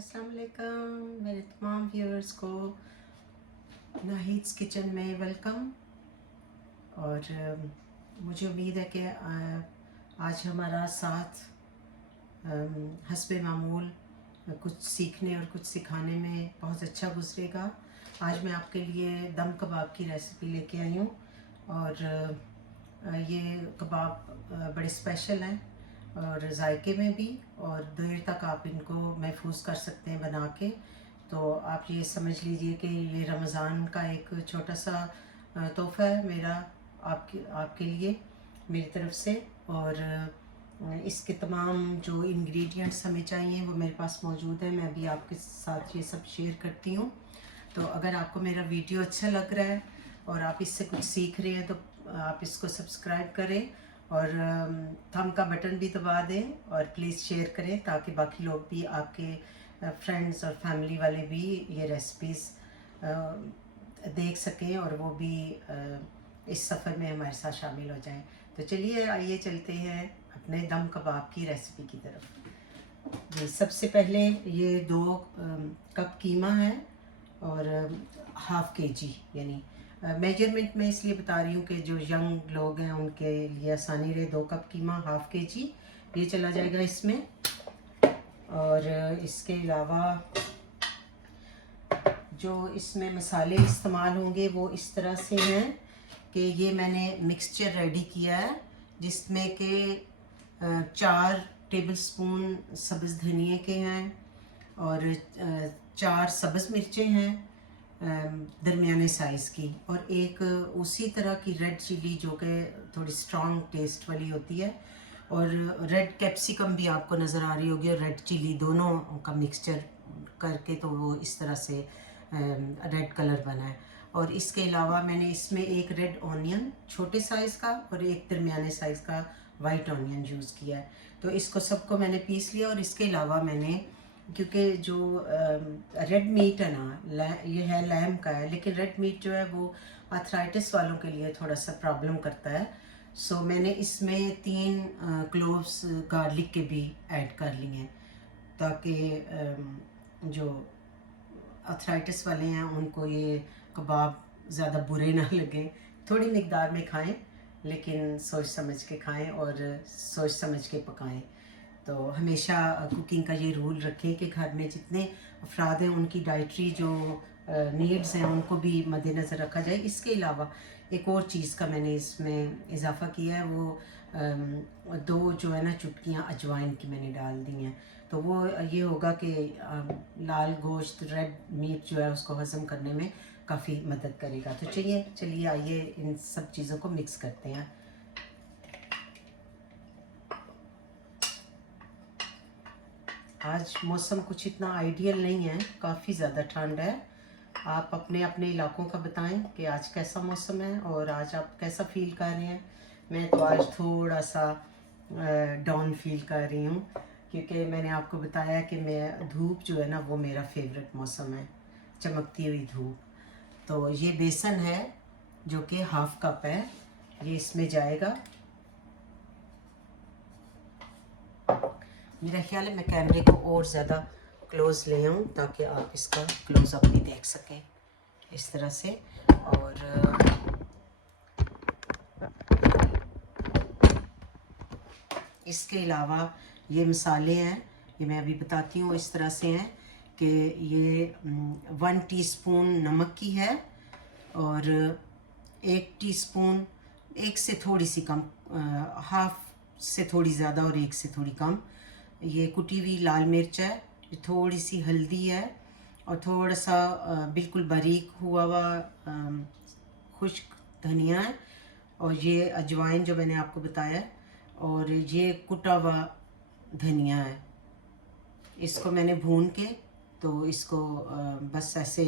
अस्सलाम वालेकुम मेरे तमाम व्यूअर्स को नाहिद्स किचन में वेलकम। और मुझे उम्मीद है कि आज हमारा साथ हस्बे मामूल कुछ सीखने और कुछ सिखाने में बहुत अच्छा गुजरेगा। आज मैं आपके लिए दम कबाब की रेसिपी लेके आई हूँ और ये कबाब बड़े स्पेशल हैं और जायके में भी, और देर तक आप इनको महफूज कर सकते हैं बना के। तो आप ये समझ लीजिए कि ये रमज़ान का एक छोटा सा तोहफ़ा है मेरा आपके लिए मेरी तरफ से। और इसके तमाम जो इंग्रेडिएंट्स हमें चाहिए वो मेरे पास मौजूद है। मैं अभी आपके साथ ये सब शेयर करती हूँ। तो अगर आपको मेरा वीडियो अच्छा लग रहा है और आप इससे कुछ सीख रहे हैं तो आप इसको सब्सक्राइब करें और थंब का बटन भी दबा दें और प्लीज़ शेयर करें ताकि बाकी लोग भी, आपके फ्रेंड्स और फैमिली वाले भी ये रेसिपीज़ देख सकें और वो भी इस सफ़र में हमारे साथ शामिल हो जाएं। तो चलिए आइए चलते हैं अपने दम कबाब की रेसिपी की तरफ। जी, सबसे पहले ये 2 कप कीमा है और हाफ़ केजी, यानी मेजरमेंट में इसलिए बता रही हूँ कि जो यंग लोग हैं उनके लिए आसानी रहे। 2 कप कीमा, हाफ़ केजी ये चला जाएगा इसमें। और इसके अलावा जो इसमें मसाले इस्तेमाल होंगे वो इस तरह से हैं कि ये मैंने मिक्सचर रेडी किया है जिसमें कि 4 टेबलस्पून सब्ज़ धनिए के हैं और 4 सब्ज़ मिर्चें हैं दरमियाने साइज़ की, और एक उसी तरह की रेड चिली जो कि थोड़ी स्ट्रॉन्ग टेस्ट वाली होती है, और रेड कैप्सिकम भी आपको नज़र आ रही होगी, और रेड चिली दोनों का मिक्सचर करके तो वो इस तरह से रेड कलर बना है। और इसके अलावा मैंने इसमें एक रेड ऑनियन छोटे साइज़ का और एक दरमियाने साइज़ का वाइट ऑनियन यूज़ किया है। तो इसको सबको मैंने पीस लिया। और इसके अलावा मैंने, क्योंकि जो रेड मीट है ना, ये है लैम का है, लेकिन रेड मीट जो है वो आर्थराइटिस वालों के लिए थोड़ा सा प्रॉब्लम करता है। सो मैंने इसमें 3 क्लोव्स गार्लिक के भी ऐड कर लिए हैं ताकि जो आर्थराइटिस वाले हैं उनको ये कबाब ज़्यादा बुरे ना लगें। थोड़ी मिकदार में खाएं लेकिन सोच समझ के खाएं और सोच समझ के पकाएं। तो हमेशा कुकिंग का ये रूल रखें कि घर में जितने अफराद हैं उनकी डाइटरी जो नीड्स हैं उनको भी मद्देनज़र रखा जाए। इसके अलावा एक और चीज़ का मैंने इसमें इजाफ़ा किया है, वो 2 जो है ना चुटकियाँ अजवाइन की मैंने डाल दी हैं। तो वो ये होगा कि लाल गोश्त, रेड मीट जो है उसको हज़म करने में काफ़ी मदद करेगा। तो चलिए आइए इन सब चीज़ों को मिक्स करते हैं। आज मौसम कुछ इतना आइडियल नहीं है, काफ़ी ज़्यादा ठंड है। आप अपने अपने इलाकों का बताएं कि आज कैसा मौसम है और आज आप कैसा फील कर रहे हैं। मैं तो आज थोड़ा सा डाउन फील कर रही हूँ क्योंकि मैंने आपको बताया कि मैं धूप जो है ना वो मेरा फेवरेट मौसम है, चमकती हुई धूप। तो ये बेसन है जो कि हाफ़ कप है, ये इसमें जाएगा। मेरा ख्याल है मैं कैमरे को और ज़्यादा क्लोज़ ले आऊँ ताकि आप इसका क्लोज़अप भी देख सकें इस तरह से। और इसके अलावा ये मसाले हैं, ये मैं अभी बताती हूँ, इस तरह से हैं कि ये 1 टीस्पून नमक की है और 1 टीस्पून, 1 से थोड़ी सी कम, हाफ से थोड़ी ज़्यादा और 1 से थोड़ी कम ये कुटी हुई लाल मिर्च है, थोड़ी सी हल्दी है और थोड़ा सा बिल्कुल बारीक हुआ हुआ खुश्क धनिया है, और ये अजवाइन जो मैंने आपको बताया, और ये कुटा हुआ धनिया है। इसको मैंने भून के, तो इसको बस ऐसे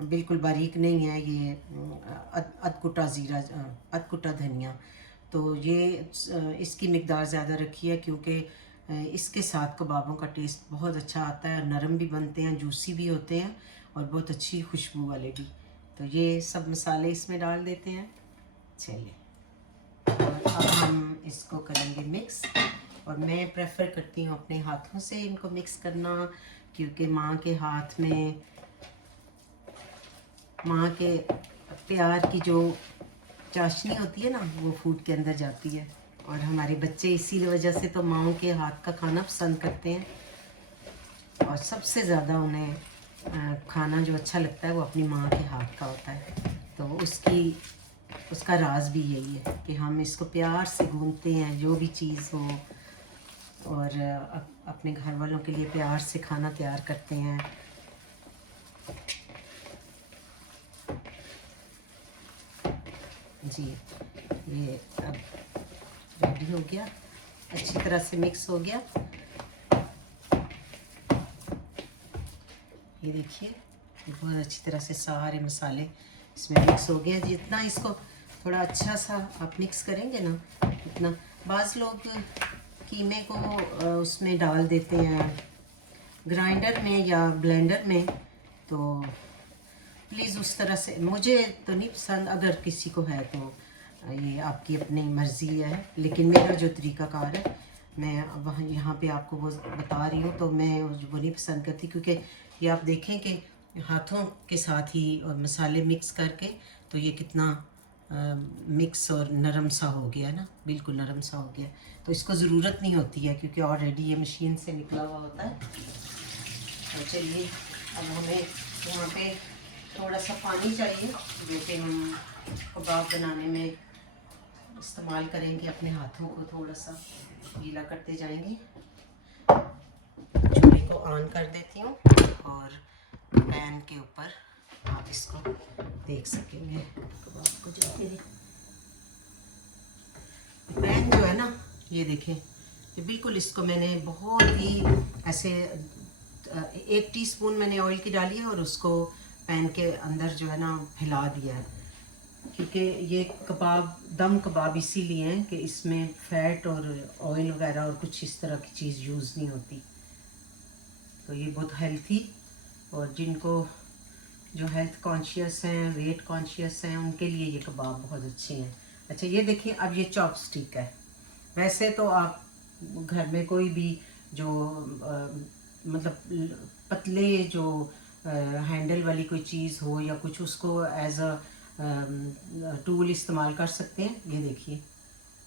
बिल्कुल बारीक नहीं है, ये अधकुटा ज़ीरा, अधकुटा धनिया। तो ये इसकी मिकदार ज़्यादा रखी है क्योंकि इसके साथ कबाबों का टेस्ट बहुत अच्छा आता है, नरम भी बनते हैं, जूसी भी होते हैं और बहुत अच्छी खुशबू वाले भी। तो ये सब मसाले इसमें डाल देते हैं। चलिए अब हम इसको करेंगे मिक्स, और मैं प्रेफर करती हूँ अपने हाथों से इनको मिक्स करना क्योंकि माँ के हाथ में, माँ के प्यार की जो चाशनी होती है ना, वो फूड के अंदर जाती है। और हमारे बच्चे इसी वजह से तो माँओं के हाथ का खाना पसंद करते हैं, और सबसे ज़्यादा उन्हें खाना जो अच्छा लगता है वो अपनी माँ के हाथ का होता है। तो उसका राज भी यही है कि हम इसको प्यार से गूंथते हैं, जो भी चीज़ हो, और अपने घर वालों के लिए प्यार से खाना तैयार करते हैं। जी, ये अब रेडी हो गया, अच्छी तरह से मिक्स हो गया। ये देखिए बहुत अच्छी तरह से सारे मसाले इसमें मिक्स हो गए। जितना इसको थोड़ा अच्छा सा आप मिक्स करेंगे ना, उतना। बाज़ लोग कीमे को उसमें डाल देते हैं ग्राइंडर में या ब्लेंडर में, तो प्लीज़ उस तरह से मुझे तो नहीं पसंद। अगर किसी को है तो ये आपकी अपनी मर्ज़ी है, लेकिन मेरा जो तरीक़ाकार है, मैं अब यहाँ पे आपको वो बता रही हूँ, तो मैं वो नहीं पसंद करती। क्योंकि ये आप देखें कि हाथों के साथ ही और मसाले मिक्स करके, तो ये कितना मिक्स और नरम सा हो गया ना, बिल्कुल नरम सा हो गया। तो इसको ज़रूरत नहीं होती है, क्योंकि ऑलरेडी ये मशीन से निकला हुआ होता है। तो चलिए, अब हमें यहाँ पे थोड़ा सा पानी चाहिए, जो कि हम कबाब बनाने में इस्तेमाल करेंगे। अपने हाथों को थोड़ा सा गीला करते जाएंगे। चूल्हे को ऑन कर देती हूँ, और पैन के ऊपर आप इसको देख सकेंगे कबाब को जाके। पैन जो है ना, ये देखें, ये बिल्कुल, इसको मैंने बहुत ही ऐसे 1 टीस्पून मैंने ऑयल की डाली है, और उसको पैन के अंदर जो है ना फैला दिया है। क्योंकि ये कबाब दम कबाब इसीलिए हैं कि इसमें फ़ैट और ऑयल वगैरह और कुछ इस तरह की चीज़ यूज़ नहीं होती। तो ये बहुत हेल्थी, और जिनको जो हेल्थ कॉन्शियस हैं, वेट कॉन्शियस हैं, उनके लिए ये कबाब बहुत अच्छे हैं। अच्छा, ये देखिए, अब ये चॉपस्टिक है। वैसे तो आप घर में कोई भी जो मतलब पतले जो हैंडल वाली कोई चीज़ हो या कुछ, उसको एज अ टूल इस्तेमाल कर सकते हैं। ये देखिए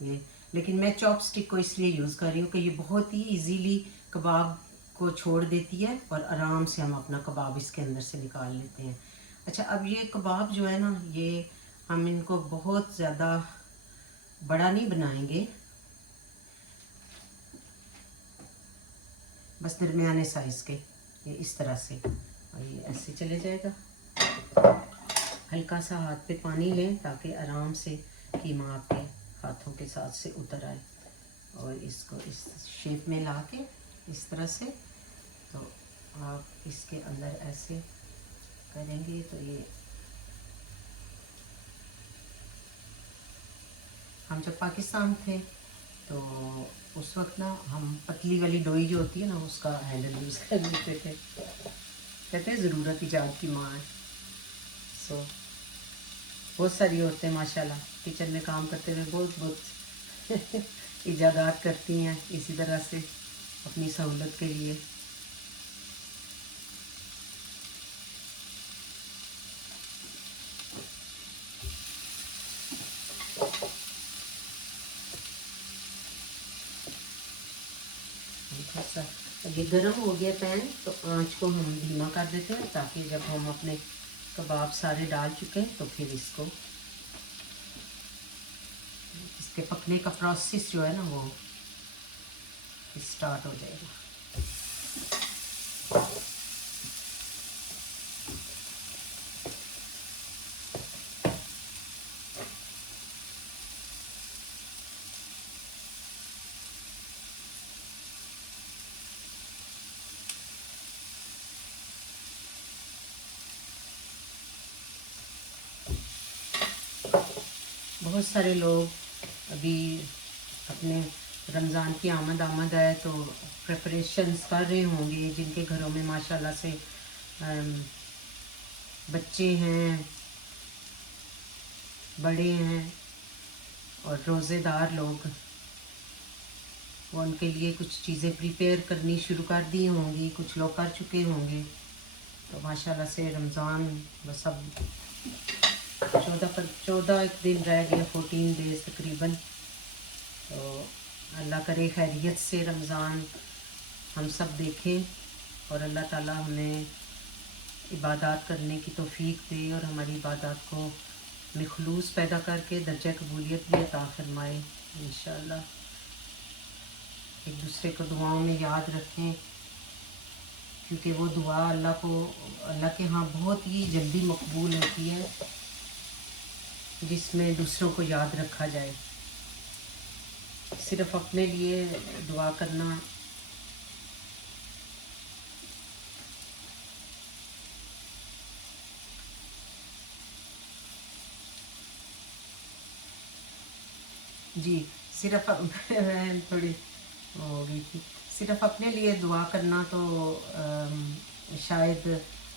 ये, लेकिन मैं चॉपस्टिक को इसलिए यूज़ कर रही हूँ कि ये बहुत ही इजीली कबाब को छोड़ देती है, और आराम से हम अपना कबाब इसके अंदर से निकाल लेते हैं। अच्छा, अब ये कबाब जो है ना, ये हम इनको बहुत ज़्यादा बड़ा नहीं बनाएंगे, बस दरमियाने साइज़ के, ये इस तरह से, और ये ऐसे चले जाएगा। हल्का सा हाथ पे पानी लें ताकि आराम से कीमा आपके हाथों के साथ से उतर आए, और इसको इस शेप में ला के इस तरह से, तो आप इसके अंदर ऐसे करेंगे तो ये, हम जब पाकिस्तान थे तो उस वक्त ना हम पतली वाली डोई जो होती है ना, उसका हैंडल यूज़ कर लेते थे। कहते हैं ज़रूरत ईजाद की माँ है। सो बहुत सारी औरतें माशाल्लाह किचन में काम करते हुए बहुत ईजादात करती हैं इसी तरह से अपनी सहूलत के लिए। ये गर्म हो गया पैन, तो आंच को हम धीमा कर देते हैं, ताकि जब हम अपने कबाब सारे डाल चुके हैं तो फिर इसको, इसके पकने का प्रोसेस जो है ना वो स्टार्ट हो जाएगा। बहुत सारे लोग अभी अपने रमज़ान की आमद है तो प्रिपरेशंस कर रहे होंगे, जिनके घरों में माशाल्लाह से बच्चे हैं, बड़े हैं और रोज़ेदार लोग। वो उनके लिए कुछ चीज़ें प्रिपेयर करनी शुरू कर दी होंगी, कुछ लोग कर चुके होंगे। तो माशाल्लाह से रमज़ान बस अब 14 एक दिन रह गया, 14 डेज़ तकरीबन। तो अल्लाह करे खैरियत से रमज़ान हम सब देखें और अल्लाह ताला हमें इबादत करने की तौफीक दे और हमारी इबादत को में खुलूस पैदा करके दर्जा कबूलियत भी अता फरमाए इंशाअल्लाह। एक दूसरे को दुआओं में याद रखें, क्योंकि वो दुआ अल्लाह के यहाँ बहुत ही जल्दी मकबूल होती है, जिसमें दूसरों को याद रखा जाए। सिर्फ अपने लिए दुआ करना जी, सिर्फ थोड़ी हो गई थी। सिर्फ अपने लिए दुआ करना तो शायद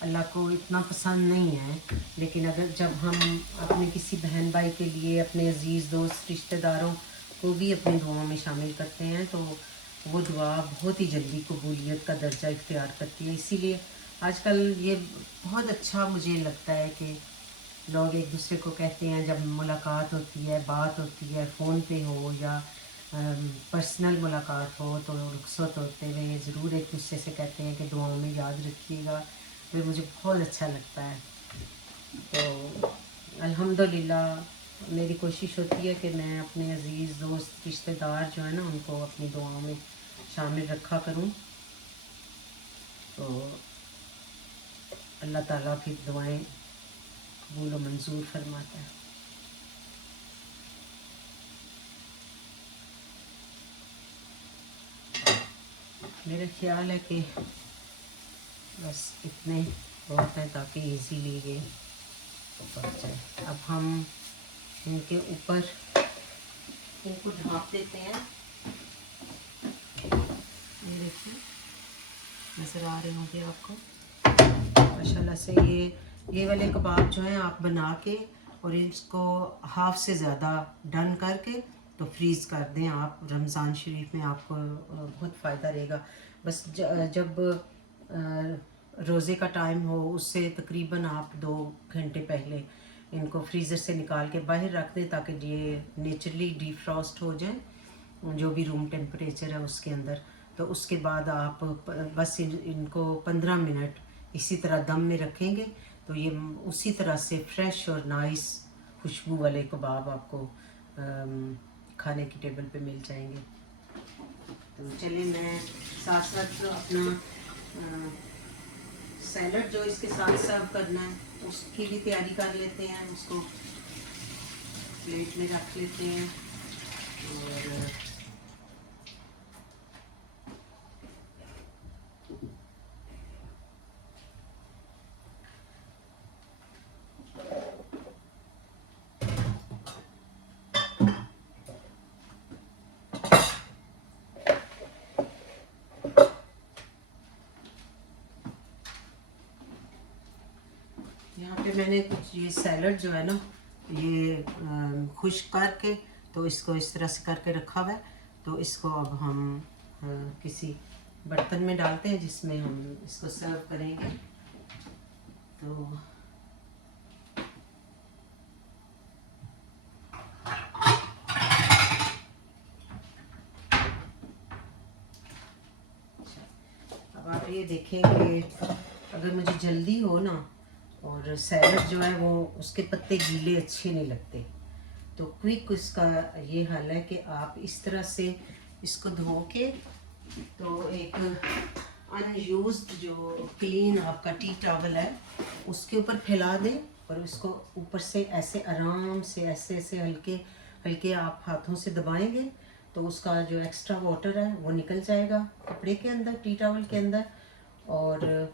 अल्लाह को इतना पसंद नहीं है, लेकिन अगर जब हम अपने किसी बहन भाई के लिए, अपने अजीज़ दोस्त रिश्तेदारों को भी अपनी दुआओं में शामिल करते हैं, तो वो दुआ बहुत ही जल्दी कबूलियत का दर्जा इख्तियार करती है। इसीलिए आजकल ये बहुत अच्छा मुझे लगता है कि लोग एक दूसरे को कहते हैं, जब मुलाकात होती है, बात होती है, फ़ोन पे हो या पर्सनल मुलाकात हो, तो रुखसत होते हुए ज़रूर एक दूसरे से कहते हैं कि दुआओं में याद रखिएगा। तो मुझे बहुत अच्छा लगता है। तो अल्हम्दुलिल्लाह मेरी कोशिश होती है कि मैं अपने अज़ीज़ दोस्त रिश्तेदार जो है ना, उनको अपनी दुआओं में शामिल रखा करूं। तो अल्लाह ताला फिर दुआएं कबूल व मंजूर फरमाता है। मेरा ख्याल है कि बस इतने बहुत हैं ताकि इजीली ये पक जाए। अब हम इनके ऊपर इनको ढाँप देते हैं। ये देखिए, नज़र आ रहे होंगे आपको माशाल्लाह से। ये वाले कबाब जो हैं आप बना के और इसको हाफ़ से ज़्यादा डन करके तो फ्रीज़ कर दें आप। रमज़ान शरीफ में आपको बहुत फ़ायदा रहेगा। बस जब रोज़े का टाइम हो उससे तकरीबन आप 2 घंटे पहले इनको फ्रीज़र से निकाल के बाहर रख दें, ताकि ये नेचुरली डीफ्रॉस्ट हो जाए, जो भी रूम टेम्परेचर है उसके अंदर। तो उसके बाद आप बस इनको 15 मिनट इसी तरह दम में रखेंगे, तो ये उसी तरह से फ्रेश और नाइस खुशबू वाले कबाब आपको खाने की टेबल पे मिल जाएंगे। तो चलिए मैं साथ साथ अपना सैलड जो इसके साथ सर्व करना है उसकी भी तैयारी कर लेते हैं। उसको प्लेट में रख लेते हैं और यहाँ पे मैंने कुछ ये सैलड जो है ना, ये खुश्क करके तो इसको इस तरह से करके रखा हुआ है। तो इसको अब हम किसी बर्तन में डालते हैं जिसमें हम इसको सर्व करेंगे। तो अब आप ये देखें कि अगर मुझे जल्दी हो ना, और सैलड जो है वो उसके पत्ते गीले अच्छे नहीं लगते, तो क्विक इसका ये हल है कि आप इस तरह से इसको धो के तो एक अनयूज्ड जो क्लीन आपका टी टॉवल है उसके ऊपर फैला दें और उसको ऊपर से ऐसे आराम से ऐसे ऐसे हल्के हल्के आप हाथों से दबाएंगे तो उसका जो एक्स्ट्रा वाटर है वो निकल जाएगा कपड़े के अंदर, टी टॉवल के अंदर। और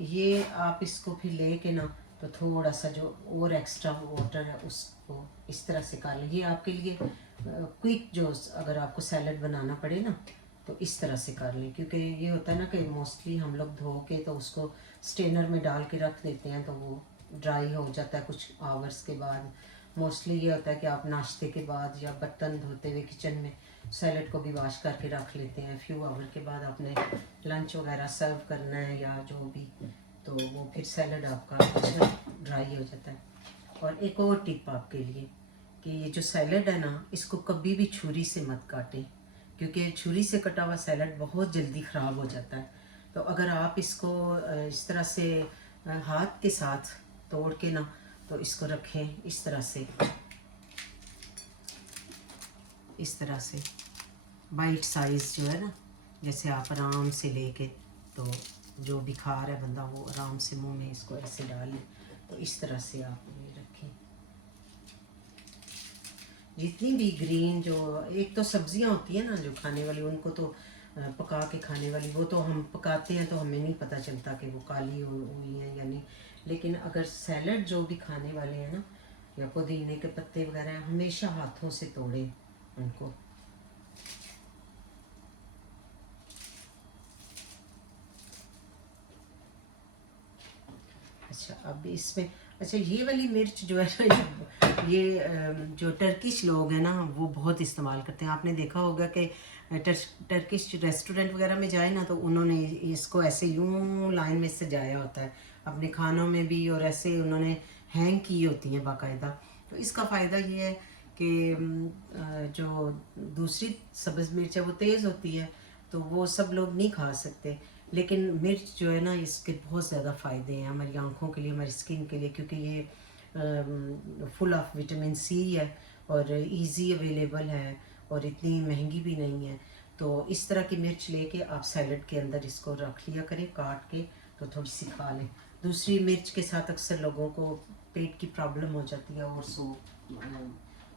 ये आप इसको फिर ले के ना तो थोड़ा सा जो और एक्स्ट्रा वाटर है उसको इस तरह से कर लें। ये आपके लिए क्विक जो अगर आपको सैलड बनाना पड़े ना तो इस तरह से कर लें, क्योंकि ये होता है ना कि मोस्टली हम लोग धो के तो उसको स्ट्रेनर में डाल के रख देते हैं तो वो ड्राई हो जाता है कुछ आवर्स के बाद। मोस्टली ये होता है कि आप नाश्ते के बाद या बर्तन धोते हुए किचन में सैलड को भी वॉश करके रख लेते हैं। फ्यू आवर के बाद आपने लंच वगैरह सर्व करना है या जो भी, तो वो फिर सैलड आपका अच्छा ड्राई हो जाता है। और एक और टिप आपके लिए कि ये जो सैलड है ना, इसको कभी भी छुरी से मत काटें, क्योंकि छुरी से कटा हुआ सैलड बहुत जल्दी ख़राब हो जाता है। तो अगर आप इसको इस तरह से हाथ के साथ तोड़ के ना, तो इसको रखें इस तरह से बाइट साइज़ जो है ना, जैसे आप आराम से लेके, तो जो भी खा रहा है बंदा वो आराम से मुंह में इसको ऐसे डालें। तो इस तरह से आप ये रखें। जितनी भी ग्रीन जो एक तो सब्जियां होती है ना जो खाने वाली, उनको तो पका के खाने वाली, वो तो हम पकाते हैं तो हमें नहीं पता चलता कि वो काली हुई है या नहीं। लेकिन अगर सैलड जो भी खाने वाले हैं ना, या पुदीने के पत्ते वगैरह, हमेशा हाथों से तोड़ें उनको। अच्छा, अब इसमें अच्छा ये वाली मिर्च जो है ना, ये जो टर्किश लोग हैं ना वो बहुत इस्तेमाल करते हैं। आपने देखा होगा कि टर्किश रेस्टोरेंट वगैरह में जाए ना, तो उन्होंने इसको ऐसे यूं लाइन में सजाया होता है अपने खानों में भी, और ऐसे उन्होंने हैंग की होती हैं बाकायदा। तो इसका फ़ायदा ये है कि जो दूसरी सब्ज़ मिर्च है वो तेज़ होती है, तो वो सब लोग नहीं खा सकते। लेकिन मिर्च जो है ना, इसके बहुत ज़्यादा फ़ायदे हैं हमारी आँखों के लिए, हमारी स्किन के लिए, क्योंकि ये फुल ऑफ विटामिन सी है और इजी अवेलेबल है और इतनी महंगी भी नहीं है। तो इस तरह की मिर्च लेके आप सैलड के अंदर इसको रख लिया करें काट के, तो थोड़ी सी खा लें। दूसरी मिर्च के साथ अक्सर लोगों को पेट की प्रॉब्लम हो जाती है और सो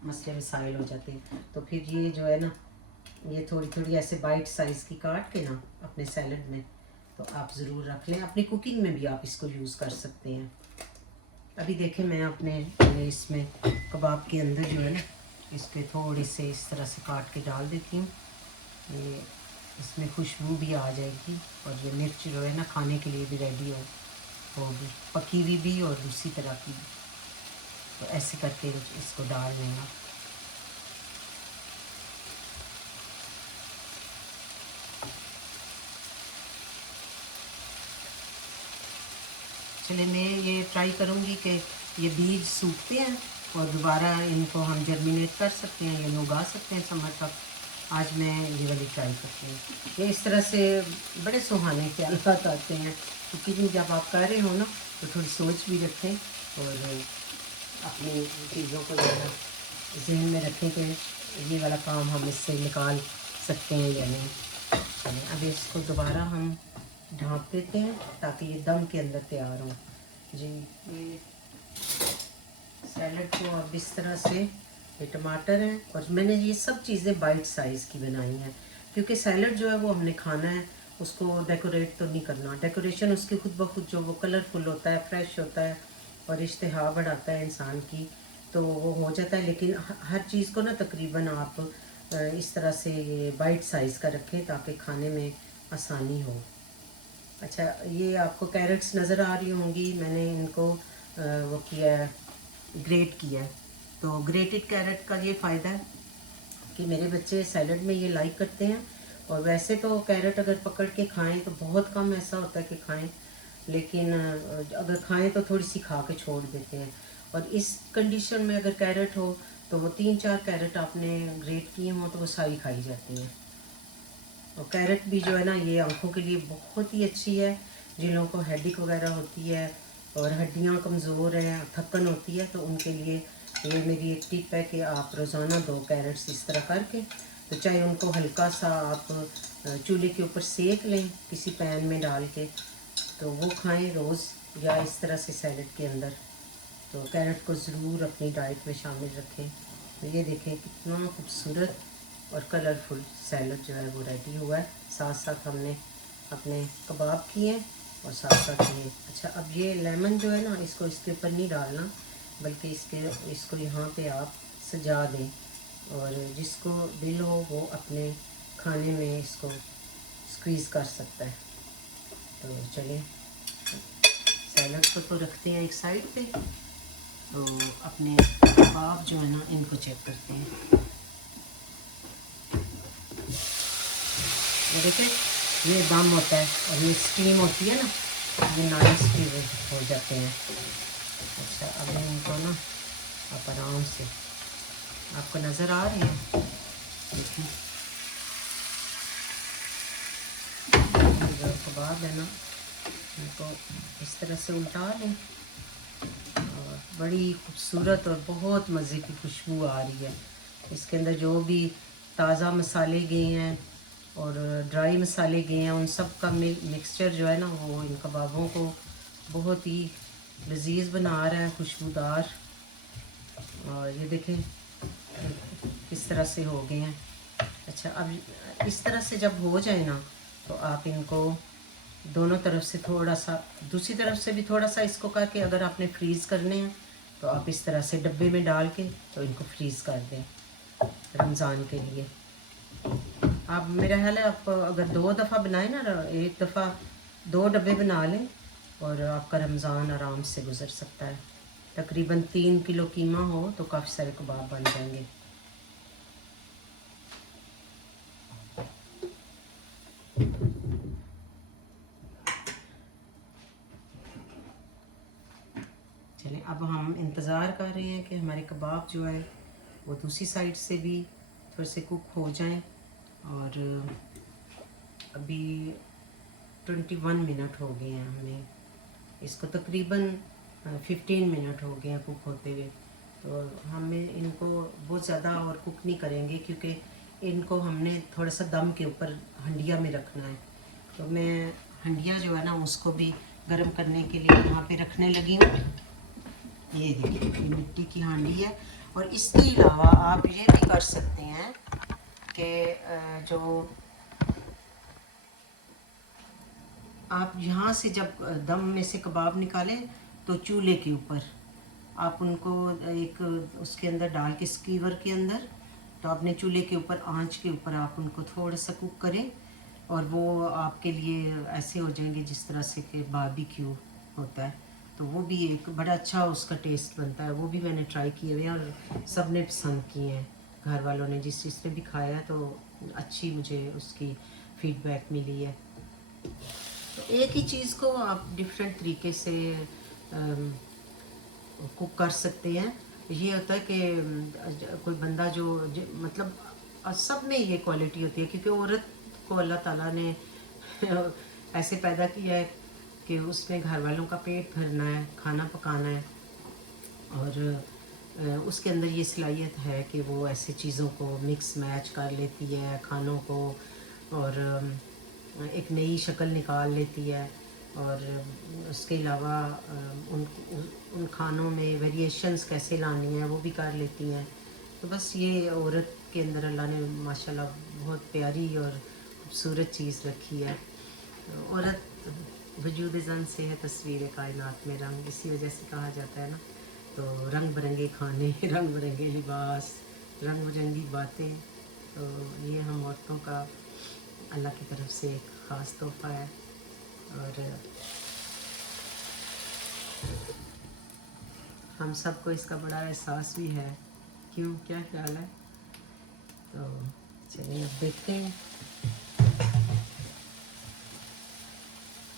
मसले मसाइल हो जाते हैं। तो फिर ये जो है ना, ये थोड़ी थोड़ी ऐसे बाइट साइज़ की काट के ना अपने सैलड में, तो आप ज़रूर रख लें। अपनी कुकिंग में भी आप इसको यूज़ कर सकते हैं। अभी देखें मैं अपने इसमें कबाब के अंदर जो है ना, इसके थोड़े से इस तरह से काट के डाल देती हूँ। ये इसमें खुशबू भी आ जाएगी और ये मिर्च जो है ना खाने के लिए भी रेडी होगी, पकी हुई भी और दूसरी तरह की भी। तो ऐसे करके इसको डाल लेना। चलिए मैं ये ट्राई करूँगी कि ये बीज सूखते हैं और दोबारा इनको हम जर्मिनेट कर सकते हैं, ये उगा सकते हैं समर तक। आज मैं ये वाली ट्राई करती हूँ। ये इस तरह से बड़े सुहाने ख्यालात आते हैं। कुकिंग जब आप कर रहे हो ना, तो थोड़ी सोच भी रखें और अपनी चीज़ों को ज़्यादा जहन में रखें कि ये वाला काम हम इससे निकाल सकते हैं या नहीं। चलें अब इसको दोबारा हम ढाँप देते हैं ताकि ये दम के अंदर तैयार हो। जी, ये सैलड को अब इस तरह से, ये टमाटर है और मैंने ये सब चीज़ें बाइट साइज़ की बनाई हैं, क्योंकि सैलड जो है वो हमने खाना है, उसको डेकोरेट तो नहीं करना। डेकोरेशन उसकी खुद ब खुद जो वो कलरफुल होता है, फ्रेश होता है और इश्तहा बढ़ाता है इंसान की, तो वो हो जाता है। लेकिन हर चीज़ को ना तकरीबन आप इस तरह से बाइट साइज़ का रखें ताकि खाने में आसानी हो। अच्छा, ये आपको कैरेट्स नज़र आ रही होंगी, मैंने इनको वो किया है, ग्रेट किया है। तो ग्रेटेड कैरेट का ये फ़ायदा है कि मेरे बच्चे सैलड में ये लाइक करते हैं। और वैसे तो कैरेट अगर पकड़ के खाएं तो बहुत कम ऐसा होता है कि खाएं, लेकिन अगर खाएं तो थोड़ी सी खा के छोड़ देते हैं। और इस कंडीशन में अगर कैरेट हो तो वो 3-4 कैरेट आपने ग्रेट किए हों तो वो सारी खाई जाती हैं। और कैरेट भी जो है ना, ये आँखों के लिए बहुत ही अच्छी है। जिन लोगों को हेडेक वगैरह होती है और हड्डियाँ कमज़ोर हैं, थकन होती है, तो उनके लिए ये मेरी एक टिप है कि आप रोज़ाना 2 कैरेट्स इस तरह करके, तो चाहे उनको हल्का सा आप चूल्हे के ऊपर सेक लें किसी पैन में डाल के, तो वो खाएं रोज़, या इस तरह से सैलड के अंदर। तो कैरेट को ज़रूर अपनी डाइट में शामिल रखें। तो ये देखें कितना खूबसूरत और कलरफुल सैलड जो है वो रेडी हुआ है। साथ साथ हमने अपने कबाब किए और साथ साथ ये। अच्छा, अब ये लेमन जो है ना, इसको इसके ऊपर नहीं डालना, बल्कि इसको यहाँ पे आप सजा दें, और जिसको दिल हो वो अपने खाने में इसको स्क्वीज़ कर सकता है। तो चलिए सैलड को तो रखते हैं एक साइड पे, तो अपने कबाब जो है ना इनको चेक करते हैं। ये देखें, ये दम होता है और ये स्टीम होती है ना, ये नाइस भी हो जाते हैं। अच्छा, अब इनको ना आप आराम से, आपको नज़र आ रही है, देखिए कबाब है ना, इनको इस तरह से उल्टा लें और बड़ी खूबसूरत और बहुत मज़े की खुशबू आ रही है। इसके अंदर जो भी ताज़ा मसाले गए हैं और ड्राई मसाले गए हैं, उन सब का मिक्सचर जो है ना, वो इन कबाबों को बहुत ही लजीज बना रहा है, खुशबूदार। और ये देखें किस तरह से हो गए हैं। अच्छा, अब इस तरह से जब हो जाए ना, तो आप इनको दोनों तरफ से थोड़ा सा, दूसरी तरफ से भी थोड़ा सा इसको करके, अगर आपने फ्रीज़ करने हैं तो आप इस तरह से डब्बे में डाल के तो इनको फ्रीज़ कर दें रमज़ान के लिए। आप, मेरा ख्याल है आप अगर 2 दफ़ा बनाएं ना, एक दफ़ा 2 डब्बे बना लें और आपका रमज़ान आराम से गुजर सकता है। तकरीबन 3 किलो कीमा हो तो काफ़ी सारे कबाब बन जाएंगे। चलें, अब हम इंतज़ार कर रहे हैं कि हमारे कबाब जो है वो दूसरी साइड से भी थोड़े से कुक हो जाएं। और अभी 21 मिनट हो गए हैं, हमें इसको तकरीबन 15 मिनट हो गए हैं कुक होते हुए। तो हमें इनको बहुत ज़्यादा और कुक नहीं करेंगे, क्योंकि इनको हमने थोड़ा सा दम के ऊपर हंडिया में रखना है। तो मैं हंडिया जो है ना, उसको भी गर्म करने के लिए यहाँ पे रखने लगी हूँ। ये देखिए, ये मिट्टी की हांडी है। और इसके अलावा आप ये भी कर सकते हैं कि जो आप यहाँ से जब दम में से कबाब निकालें, तो चूल्हे के ऊपर आप उनको एक उसके अंदर डाल के, स्कीवर के अंदर, तो आपने चूल्हे के ऊपर, आंच के ऊपर आप उनको थोड़ा सा कुक करें और वो आपके लिए ऐसे हो जाएंगे जिस तरह से कि बारबेक्यू होता है। तो वो भी एक बड़ा अच्छा उसका टेस्ट बनता है। वो भी मैंने ट्राई किए हुए हैं और सब ने पसंद किए हैं, घर वालों ने, जिसने भी खाया है तो अच्छी मुझे उसकी फीडबैक मिली है। तो एक ही चीज़ को आप डिफरेंट तरीके से कुक कर सकते हैं। ये होता है कि कोई बंदा मतलब सब में ये क्वालिटी होती है, क्योंकि औरत को अल्लाह ताला ने ऐसे पैदा किया है कि उसने घर वालों का पेट भरना है, खाना पकाना है। और उसके अंदर ये सलाहियत है कि वो ऐसे चीज़ों को मिक्स मैच कर लेती है, खानों को, और एक नई शक्ल निकाल लेती है। और उसके अलावा उन खानों में वेरिएशंस कैसे लानी है वो भी कर लेती हैं। तो बस ये औरत के अंदर अल्लाह ने माशाल्लाह बहुत प्यारी और खूबसूरत चीज़ रखी है। औरत वजूद ज़न से है तस्वीर कायनात में रंग, इसी वजह से कहा जाता है ना। तो रंग बिरंगे खाने, रंग बिरंगे लिबास, रंग बिरंगी बातें, तो ये हम औरतों का अल्लाह की तरफ से एक ख़ास तोहफ़ा है। और हम सबको इसका बड़ा एहसास भी है। क्यों, क्या ख्याल है? तो चलिए अब देखते हैं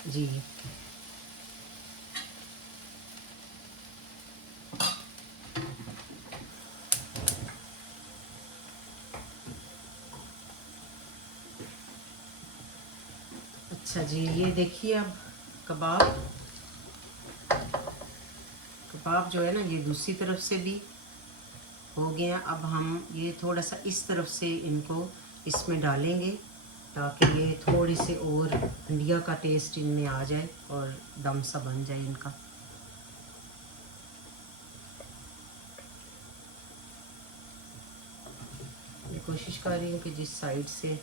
जी। अच्छा जी, ये देखिए अब कबाब कबाब जो है ना, ये दूसरी तरफ से भी हो गया। अब हम ये थोड़ा सा इस तरफ से इनको इसमें डालेंगे, ताकि ये थोड़ी से और हंडिया का टेस्ट इनमें आ जाए और दम सा बन जाए इनका। मैं कोशिश कर रही हूँ कि जिस साइड से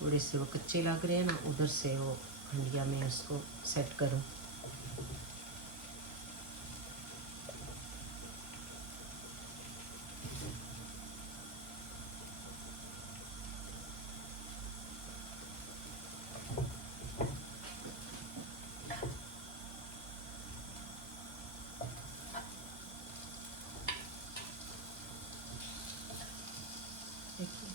थोड़े से वो कच्चे लग रहे हैं ना, उधर से वो हंडिया में उसको सेट करूँ। देखिए,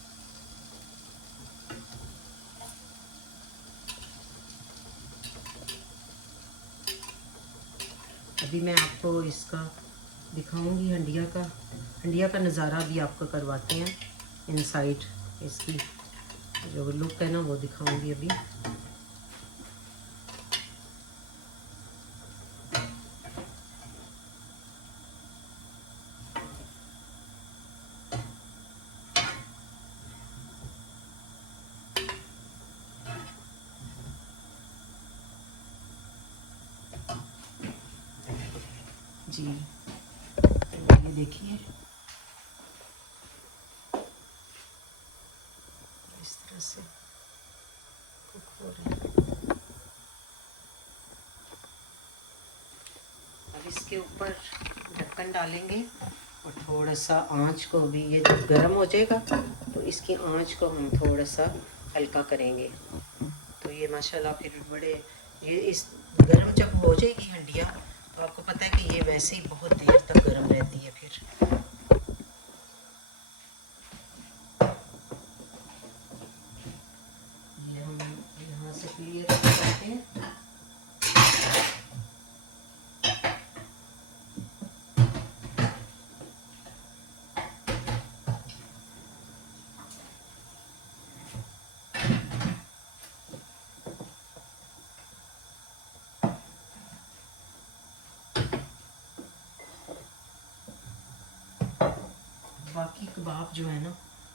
अभी मैं आपको इसका दिखाऊंगी, हंडिया का नज़ारा भी आपको करवाते हैं। इनसाइड इसकी जो लुक है ना वो दिखाऊंगी अभी। जी ये देखिए इस तरह से कुक हो रहा है। अब इसके ऊपर ढक्कन डालेंगे और थोड़ा सा आंच को भी, ये जब गर्म हो जाएगा तो इसकी आंच को हम थोड़ा सा हल्का करेंगे। तो ये माशाल्लाह फिर बड़े, ये इस गर्म जब हो जाएगी हंडिया तो आपको पता है कि ये वैसे ही बहुत देर तक गर्म रहती है। फिर ये हम यहाँ से क्लियर करते हैं। बाकी कबाब जो है ना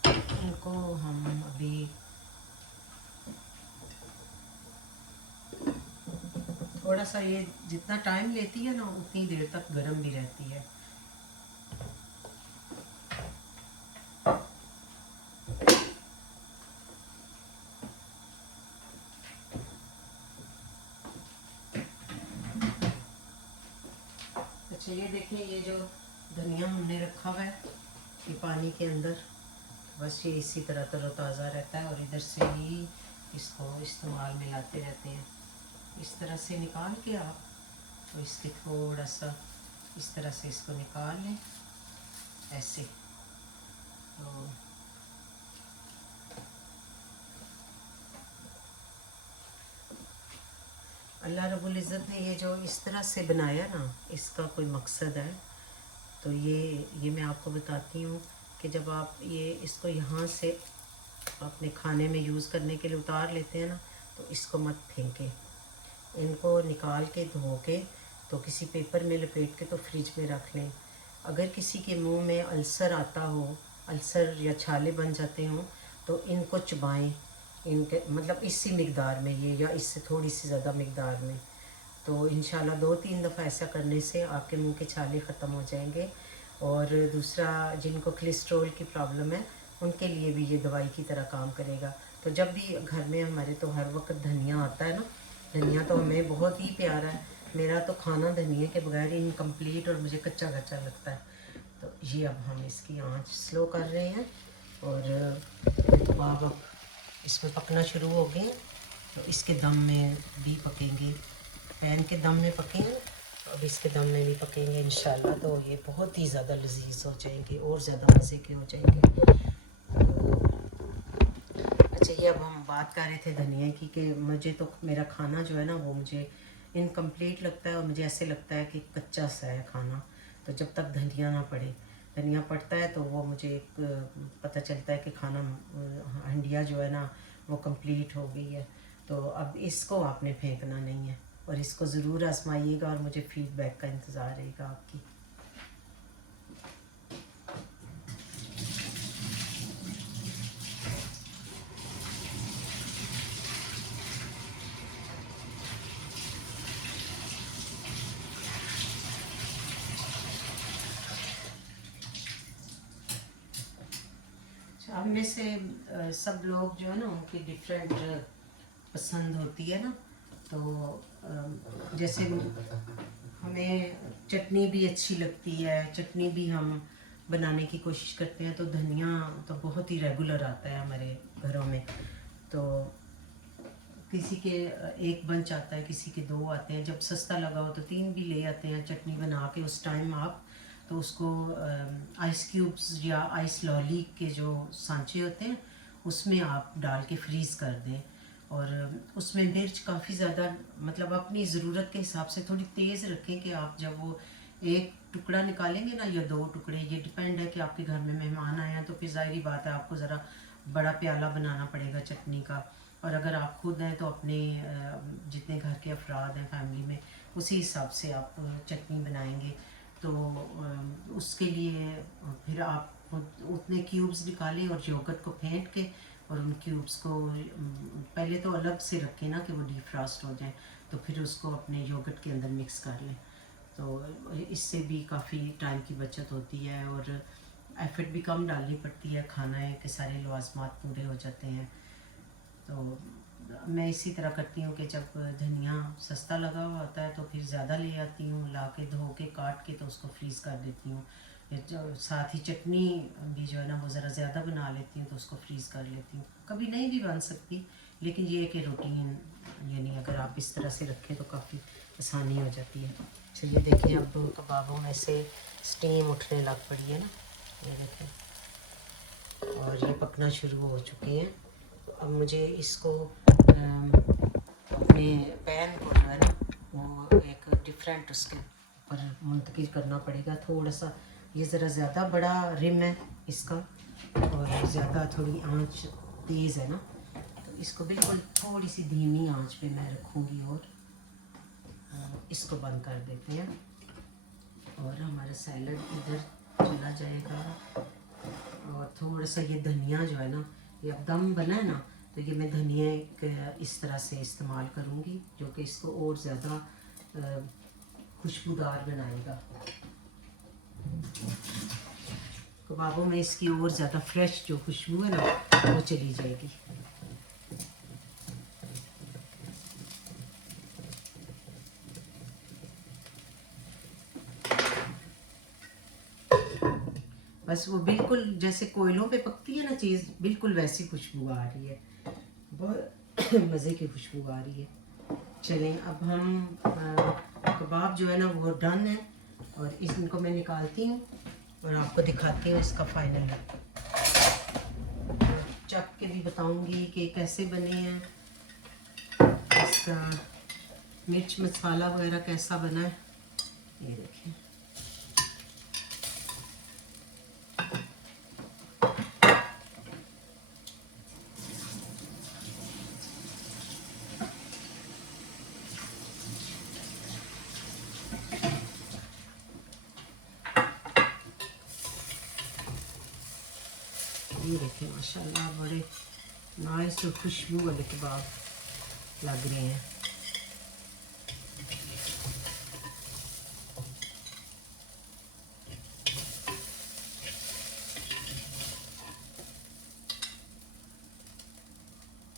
इनको हम अभी थोड़ा सा, ये जितना टाइम लेती है ना उतनी देर तक गर्म भी रहती है। अच्छा ये देखिए, ये जो धनिया हमने रखा हुआ है ये पानी के अंदर, बस ये इसी तरह तरोताज़ा रहता है और इधर से ही इसको इस्तेमाल में लाते रहते हैं। इस तरह से निकाल के आप तो इसके थोड़ा सा इस तरह से इसको निकाल लें ऐसे। तो अल्लाह रब्बुल इज़्ज़त ने ये जो इस तरह से बनाया ना, इसका कोई मकसद है। तो ये मैं आपको बताती हूँ कि जब आप ये इसको यहाँ से अपने खाने में यूज़ करने के लिए उतार लेते हैं ना तो इसको मत फेंकें। इनको निकाल के धो के तो किसी पेपर में लपेट के तो फ्रिज में रख लें। अगर किसी के मुंह में अल्सर आता हो, अल्सर या छाले बन जाते हों तो इनको चबाएं, इनके मतलब इसी मिक़दार में ये या इससे थोड़ी सी ज़्यादा मिक़दार में। तो इंशाल्लाह 2-3 दफ़ा ऐसा करने से आपके मुंह के छाले ख़त्म हो जाएंगे। और दूसरा, जिनको कोलेस्ट्रॉल की प्रॉब्लम है उनके लिए भी ये दवाई की तरह काम करेगा। तो जब भी घर में हमारे तो हर वक्त धनिया आता है ना, धनिया तो हमें बहुत ही प्यारा है। मेरा तो खाना धनिया के बगैर इनकम्प्लीट और मुझे कच्चा कच्चा लगता है। तो ये अब हम इसकी आंच स्लो कर रहे हैं और अब इसमें पकना शुरू हो गए तो इसके दम में भी पकेंगे, पैन के दम में पकेंगे तो अब इसके दम में भी पकेंगे इंशाल्लाह। तो ये बहुत ही ज़्यादा लजीज हो जाएंगे और ज़्यादा मज़े के हो जाएंगे। अच्छा ये अब हम बात कर रहे थे धनिया की कि मुझे तो मेरा खाना जो है ना वो मुझे इनकम्प्लीट लगता है और मुझे ऐसे लगता है कि कच्चा सा है खाना। तो जब तक धनिया ना पड़े, धनिया पड़ता है तो वो मुझे एक पता चलता है कि खाना हंडिया जो है ना वो कंप्लीट हो गई है। तो अब इसको आपने फेंकना नहीं है और इसको ज़रूर आजमाइएगा और मुझे फीडबैक का इंतज़ार रहेगा आपकी। अब में से सब लोग जो है ना उनकी डिफरेंट पसंद होती है ना। तो जैसे हमें चटनी भी अच्छी लगती है, चटनी भी हम बनाने की कोशिश करते हैं। तो धनिया तो बहुत ही रेगुलर आता है हमारे घरों में। तो किसी के एक बंच आता है, किसी के 2 आते हैं। जब सस्ता लगा हो तो 3 भी ले आते हैं चटनी बना के। उस टाइम आप तो उसको आइस क्यूब्स या आइस लॉली के जो सांचे होते हैं उसमें आप डाल के फ्रीज़ कर दें और उसमें मिर्च काफ़ी ज़्यादा, मतलब अपनी ज़रूरत के हिसाब से थोड़ी तेज़ रखें कि आप जब वो एक टुकड़ा निकालेंगे ना या 2 टुकड़े, ये डिपेंड है कि आपके घर में मेहमान आए हैं तो फिर ज़ाहिरी बात है आपको ज़रा बड़ा प्याला बनाना पड़ेगा चटनी का। और अगर आप खुद हैं तो अपने जितने घर के अफराद हैं फैमिली में उसी हिसाब से आप चटनी बनाएंगे। तो उसके लिए फिर आप उतने क्यूब्स निकालें और योगर्ट को फेंट के और उन क्यूब्स को पहले तो अलग से रखें ना कि वो डीफ्रॉस्ट हो जाए, तो फिर उसको अपने योगर्ट के अंदर मिक्स कर लें। तो इससे भी काफ़ी टाइम की बचत होती है और एफर्ट भी कम डालनी पड़ती है, खाना के सारे लवाजमात पूरे हो जाते हैं। तो मैं इसी तरह करती हूँ कि जब धनिया सस्ता लगा हुआ होता है तो फिर ज़्यादा ले आती हूँ, ला के धो के काट के तो उसको फ्रीज़ कर देती हूँ। जो साथ ही चटनी भी जो है ना वो ज़रा ज़्यादा बना लेती हूँ तो उसको फ्रीज़ कर लेती हूँ। कभी नहीं भी बन सकती, लेकिन ये है कि रूटीन यानी अगर आप इस तरह से रखें तो काफ़ी आसानी हो जाती है। चलिए देखिए अब कबाबों में से स्टीम उठने लग पड़ी है ना, ये देखें, और ये पकना शुरू हो चुके हैं। अब मुझे इसको अपने पैन को जो है ना वो एक डिफरेंट उसके ऊपर मुंतकिल करना पड़ेगा। थोड़ा सा ये ज़रा ज़्यादा बड़ा रिम है इसका और ज़्यादा थोड़ी आंच तेज़ है ना, तो इसको बिल्कुल थोड़ी सी धीमी आंच पे मैं रखूँगी और इसको बंद कर देते हैं और हमारा सैलड इधर चला जाएगा। और थोड़ा सा ये धनिया जो है ना, ये अब दम बना है ना, तो ये मैं धनिया इस तरह से इस्तेमाल करूँगी जो कि इसको और ज़्यादा खुशबूदार बनाएगा। कबाबों में इसकी और ज़्यादा फ्रेश जो खुशबू है ना वो चली जाएगी। बस वो बिल्कुल जैसे कोयलों पे पकती है ना चीज़, बिल्कुल वैसी खुशबू आ रही है, बहुत मज़े की खुशबू आ रही है। चलें अब हम कबाब जो है ना वो डन है और इनको मैं निकालती हूँ और आपको दिखाती हूँ इसका फाइनल चख के भी बताऊँगी कि कैसे बने हैं, इसका मिर्च मसाला वगैरह कैसा बना है। ये देखिए ये देखिए माशाल्लाह बड़े नाइस और खुशबू वाले कबाब लग रहे हैं।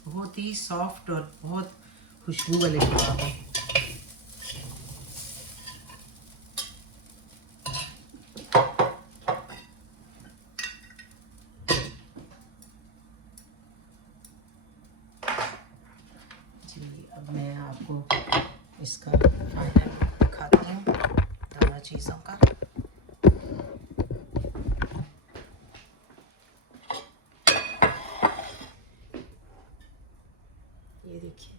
बहुत ही सॉफ्ट और बहुत खुशबू वाले कबाब हैं। जी अब मैं आपको इसका फाइनल दिखाती हूँ दोनों चीज़ों का। ये देखिए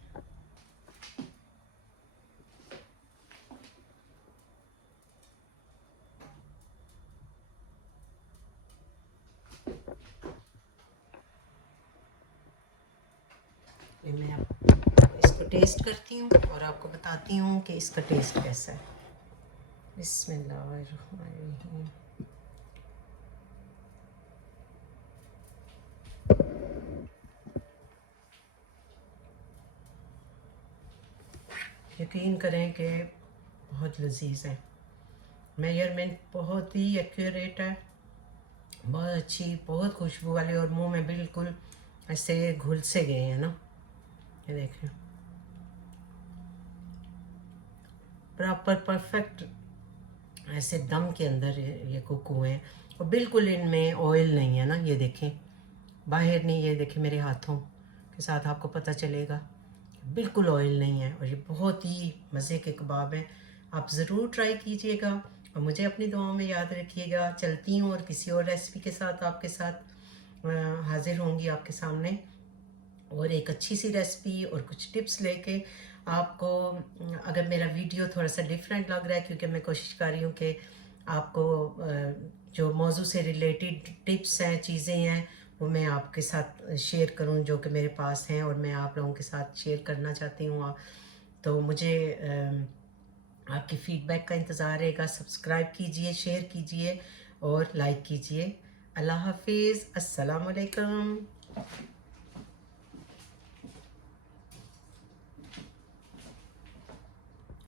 ये मैं इसको टेस्ट करती हूँ और आपको बताती हूँ कि इसका टेस्ट कैसा है। बिस्मिल्लाहिर्रहमानिर्रहीम। यकीन करें कि बहुत लजीज है, मेजरमेंट बहुत ही एक्यूरेट है, बहुत अच्छी, बहुत खुशबू वाली और मुंह में बिल्कुल ऐसे घुल से गए हैं ना। ये देखें प्रॉपर परफेक्ट ऐसे दम के अंदर ये कुक हुए हैं और बिल्कुल इनमें ऑयल नहीं है ना। ये देखें बाहर नहीं, ये देखें मेरे हाथों के साथ आपको पता चलेगा बिल्कुल ऑयल नहीं है और ये बहुत ही मज़े के कबाब हैं। आप ज़रूर ट्राई कीजिएगा और मुझे अपनी दुआओं में याद रखिएगा। चलती हूँ और किसी और रेसिपी के साथ आपके साथ हाजिर होंगी आपके सामने। और एक अच्छी सी रेसिपी और कुछ टिप्स लेके आपको, अगर मेरा वीडियो थोड़ा सा डिफरेंट लग रहा है क्योंकि मैं कोशिश कर रही हूँ कि आपको जो मौजू से रिलेटेड टिप्स हैं, चीज़ें हैं, वो मैं आपके साथ शेयर करूँ जो कि मेरे पास हैं और मैं आप लोगों के साथ शेयर करना चाहती हूँ। तो मुझे आपकी फ़ीडबैक का इंतज़ार रहेगा। सब्सक्राइब कीजिए, शेयर कीजिए और लाइक कीजिए। अल्लाह हाफिज़, अस्सलाम वालेकुम।